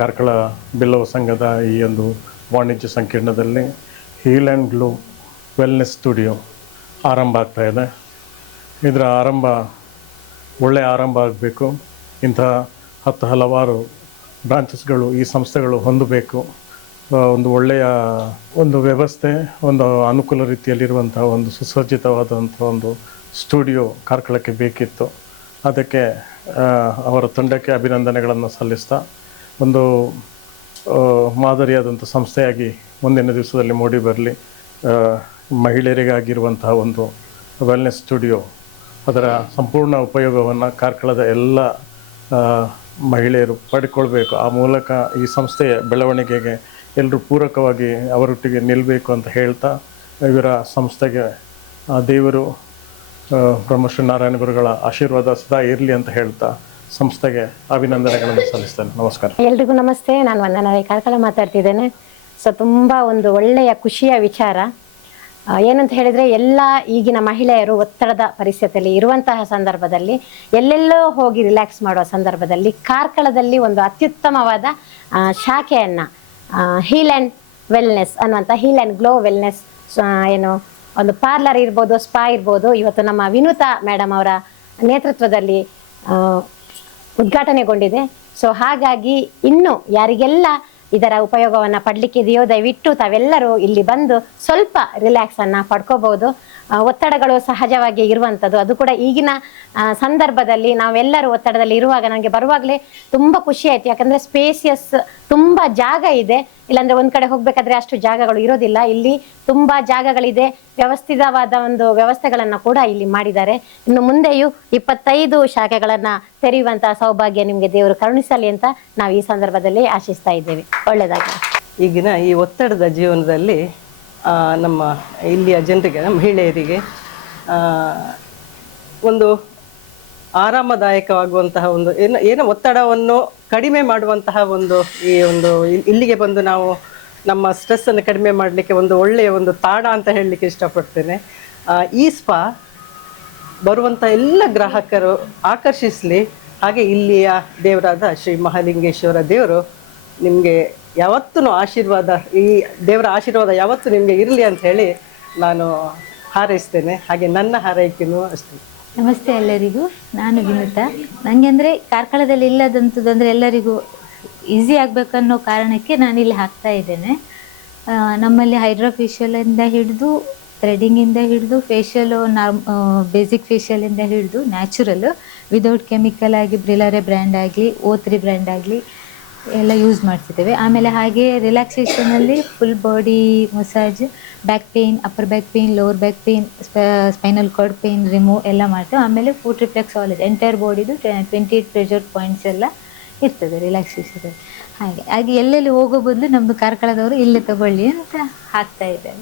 ಕಾರ್ಕಳ ಬಿಲ್ಲವ ಸಂಘದ ಈ ಒಂದು ವಾಣಿಜ್ಯ ಸಂಕೀರ್ಣದಲ್ಲಿ heal and glow wellness studio ಆರಂಭ ಆಗ್ತಾಯಿದೆ. ಇದರ ಒಳ್ಳೆಯ ಆರಂಭ ಆಗಬೇಕು. ಇಂಥ ಹಲವಾರು ಬ್ರಾಂಚಸ್ಗಳು ಈ ಸಂಸ್ಥೆಗಳು ಹೊಂದಬೇಕು. ಒಂದು ಒಳ್ಳೆಯ ಒಂದು ವ್ಯವಸ್ಥೆ, ಒಂದು ಅನುಕೂಲ ರೀತಿಯಲ್ಲಿರುವಂಥ ಒಂದು ಸುಸಜ್ಜಿತವಾದಂಥ ಒಂದು ಸ್ಟುಡಿಯೋ ಕಾರ್ಕಳಕ್ಕೆ ಬೇಕಿತ್ತು. ಅದಕ್ಕೆ ಅವರ ತಂಡಕ್ಕೆ ಅಭಿನಂದನೆಗಳನ್ನು ಸಲ್ಲಿಸ್ತಾ ಒಂದು ಮಾದರಿಯಾದಂಥ ಸಂಸ್ಥೆಯಾಗಿ ಮುಂದಿನ ದಿವಸದಲ್ಲಿ ಮೂಡಿ ಬರಲಿ. ಮಹಿಳೆಯರಿಗಾಗಿರುವಂತಹ ಒಂದು ವೆಲ್ನೆಸ್ ಸ್ಟುಡಿಯೋ, ಅದರ ಸಂಪೂರ್ಣ ಉಪಯೋಗವನ್ನು ಕಾರ್ಕಳದ ಎಲ್ಲ ಮಹಿಳೆಯರು ಪಡ್ಕೊಳ್ಬೇಕು. ಆ ಮೂಲಕ ಈ ಸಂಸ್ಥೆಯ ಬೆಳವಣಿಗೆಗೆ ಎಲ್ಲರೂ ಪೂರಕವಾಗಿ ಅವರೊಟ್ಟಿಗೆ ನಿಲ್ಲಬೇಕು ಅಂತ ಹೇಳ್ತಾ, ಇವರ ಸಂಸ್ಥೆಗೆ ದೇವರು ಬ್ರಹ್ಮಶ್ರೀ ನಾರಾಯಣ ಗುರುಗಳ ಆಶೀರ್ವಾದ ಸದಾ ಇರಲಿ ಅಂತ ಹೇಳ್ತಾ ಸಂಸ್ಥೆಗೆ ಅಭಿನಂದನೆಗಳನ್ನು ಸಲ್ಲಿಸ್ತೇನೆ. ನಮಸ್ಕಾರ. ಎಲ್ರಿಗೂ ನಮಸ್ತೆ. ನಾನು ವಂದನಾ ಕಾರ್ಕಳ ಮಾತಾಡ್ತಿದ್ದೇನೆ. ತುಂಬ ಒಂದು ಒಳ್ಳೆಯ ಖುಷಿಯ ವಿಚಾರ ಏನಂತ ಹೇಳಿದರೆ, ಎಲ್ಲ ಈಗಿನ ಮಹಿಳೆಯರು ಒತ್ತಡದ ಪರಿಸ್ಥಿತಿಯಲ್ಲಿ ಇರುವಂತಹ ಸಂದರ್ಭದಲ್ಲಿ, ಎಲ್ಲೆಲ್ಲೋ ಹೋಗಿ ರಿಲ್ಯಾಕ್ಸ್ ಮಾಡುವ ಸಂದರ್ಭದಲ್ಲಿ ಕಾರ್ಕಳದಲ್ಲಿ ಒಂದು ಅತ್ಯುತ್ತಮವಾದ ಶಾಖೆಯನ್ನು ಹೀಲ್ ಆ್ಯಂಡ್ ವೆಲ್ನೆಸ್ ಅನ್ನುವಂಥ ಹೀಲ್ ಆ್ಯಂಡ್ ಗ್ಲೋ ವೆಲ್ನೆಸ್ ಒಂದು ಪಾರ್ಲರ್ ಇರ್ಬೋದು, ಸ್ಪಾ ಇರ್ಬೋದು, ಇವತ್ತು ನಮ್ಮ ವಿನೂತಾ ಮೇಡಮ್ ಅವರ ನೇತೃತ್ವದಲ್ಲಿ ಉದ್ಘಾಟನೆಗೊಂಡಿದೆ. ಸೊ ಹಾಗಾಗಿ ಇನ್ನು ಯಾರಿಗೆಲ್ಲ ಇದರ ಉಪಯೋಗವನ್ನು ಪಡಲಿಕ್ಕಿದೆಯೋ ದಯವಿಟ್ಟು ತಾವೆಲ್ಲರೂ ಇಲ್ಲಿ ಬಂದು ಸ್ವಲ್ಪ ರಿಲ್ಯಾಕ್ಸನ್ನು ಪಡ್ಕೋಬಹುದು. ಒತ್ತಡಗಳು ಸಹಜವಾಗಿ ಇರುವಂಥದ್ದು, ಅದು ಕೂಡ ಈಗಿನ ಸಂದರ್ಭದಲ್ಲಿ ನಾವೆಲ್ಲರೂ ಒತ್ತಡದಲ್ಲಿ ಇರುವಾಗ ನನಗೆ ಬರುವಾಗಲೇ ತುಂಬ ಖುಷಿ ಆಯಿತು. ಯಾಕಂದರೆ ಸ್ಪೇಸಿಯಸ್ ತುಂಬ ಜಾಗ ಇದೆ. ಇಲ್ಲಾಂದರೆ ಒಂದು ಕಡೆ ಹೋಗಬೇಕಾದ್ರೆ ಅಷ್ಟು ಜಾಗಗಳು ಇರೋದಿಲ್ಲ. ಇಲ್ಲಿ ತುಂಬ ಜಾಗಗಳಿದೆ. ವ್ಯವಸ್ಥಿತವಾದ ಒಂದು ವ್ಯವಸ್ಥೆಗಳನ್ನು ಕೂಡ ಇಲ್ಲಿ ಮಾಡಿದ್ದಾರೆ. ಇನ್ನು ಮುಂದೆಯೂ 25 ಶಾಖೆಗಳನ್ನು ತೆರೆಯುವಂತಹ ಸೌಭಾಗ್ಯ ನಿಮಗೆ ದೇವರು ಕರುಣಿಸಲಿ ಅಂತ ನಾವು ಈ ಸಂದರ್ಭದಲ್ಲಿ ಆಶಿಸ್ತಾ ಇದ್ದೇವೆ. ಒಳ್ಳೆಯದಾಗಲಿ. ಈಗಿನ ಈ ಒತ್ತಡದ ಜೀವನದಲ್ಲಿ ನಮ್ಮ ಇಲ್ಲಿಯ ಜನರಿಗೆ, ಮಹಿಳೆಯರಿಗೆ ಒಂದು ಆರಾಮದಾಯಕವಾಗುವಂತಹ ಒಂದು ಏನೋ ಒತ್ತಡವನ್ನು ಕಡಿಮೆ ಮಾಡುವಂತಹ ಇಲ್ಲಿಗೆ ಬಂದು ನಾವು ನಮ್ಮ ಸ್ಟ್ರೆಸ್ಸನ್ನು ಕಡಿಮೆ ಮಾಡಲಿಕ್ಕೆ ಒಂದು ಒಳ್ಳೆಯ ಒಂದು ತಾಣ ಅಂತ ಹೇಳಲಿಕ್ಕೆ ಇಷ್ಟಪಡ್ತೇನೆ. ಈ ಸ್ಪಾ ಬರುವಂಥ ಎಲ್ಲ ಗ್ರಾಹಕರು ಆಕರ್ಷಿಸಲಿ. ಹಾಗೆ ಇಲ್ಲಿಯ ದೇವರಾದ ಶ್ರೀ ಮಹಾಲಿಂಗೇಶ್ವರ ದೇವರು ನಿಮಗೆ ಯಾವತ್ತೂ ಆಶೀರ್ವಾದ, ಈ ದೇವರ ಆಶೀರ್ವಾದ ಯಾವತ್ತೂ ನಿಮಗೆ ಇರಲಿ ಅಂತ ಹೇಳಿ ನಾನು ಹಾರೈಸ್ತೇನೆ. ಹಾಗೆ ನನ್ನ ಹಾರೈಕೆಯೂ ಅಷ್ಟೇ. ನಮಸ್ತೆ ಎಲ್ಲರಿಗೂ. ನಾನು ವಿನುತಾ. ನನಗೆ ಅಂದರೆ ಕಾರ್ಕಳದಲ್ಲಿ ಇಲ್ಲದಂಥದ್ದು ಅಂದರೆ ಎಲ್ಲರಿಗೂ ಈಸಿ ಆಗಬೇಕನ್ನೋ ಕಾರಣಕ್ಕೆ ನಾನು ಇಲ್ಲಿ ಹಾಕ್ತಾ ಇದ್ದೇನೆ. ನಮ್ಮಲ್ಲಿ ಹೈಡ್ರಾ ಫೇಶಿಯಲಿಂದ ಹಿಡಿದು, ಥ್ರೆಡಿಂಗಿಂದ ಹಿಡಿದು, ಫೇಶಿಯಲು ಬೇಸಿಕ್ ಫೇಶಿಯಲಿಂದ ಹಿಡಿದು ನ್ಯಾಚುರಲ್ ವಿದೌಟ್ ಕೆಮಿಕಲ್ ಆಗಿ ಬ್ರಿಲಾರೆ ಬ್ರ್ಯಾಂಡ್ ಆಗಲಿ, O3 ಬ್ರ್ಯಾಂಡ್ ಆಗಲಿ ಎಲ್ಲ ಯೂಸ್ ಮಾಡ್ತಿದ್ದೇವೆ. ಆಮೇಲೆ ಹಾಗೆ ರಿಲ್ಯಾಕ್ಸೇಷನಲ್ಲಿ full body massage, back pain, upper back pain, lower back pain, spinal cord pain remove ಎಲ್ಲ ಮಾಡ್ತೇವೆ. ಆಮೇಲೆ ಫುಟ್ ರಿಫ್ಲೆಕ್ಸಾಲಜಿ, ಎಂಟೈರ್ ಬಾಡಿದು 28 ಪ್ರೆಷರ್ ಪಾಯಿಂಟ್ಸ್ ಎಲ್ಲ ಇರ್ತದೆ ರಿಲ್ಯಾಕ್ಸೇಷನ್. ಹಾಗೆ ಎಲ್ಲೆಲ್ಲಿ ಹೋಗೋ ಬದಲು ನಮ್ಮದು ಕಾರ್ಕಳದವರು ಇಲ್ಲೇ ತಗೊಳ್ಳಿ ಅಂತ ಹಾಕ್ತಾ ಇದ್ದಾರೆ.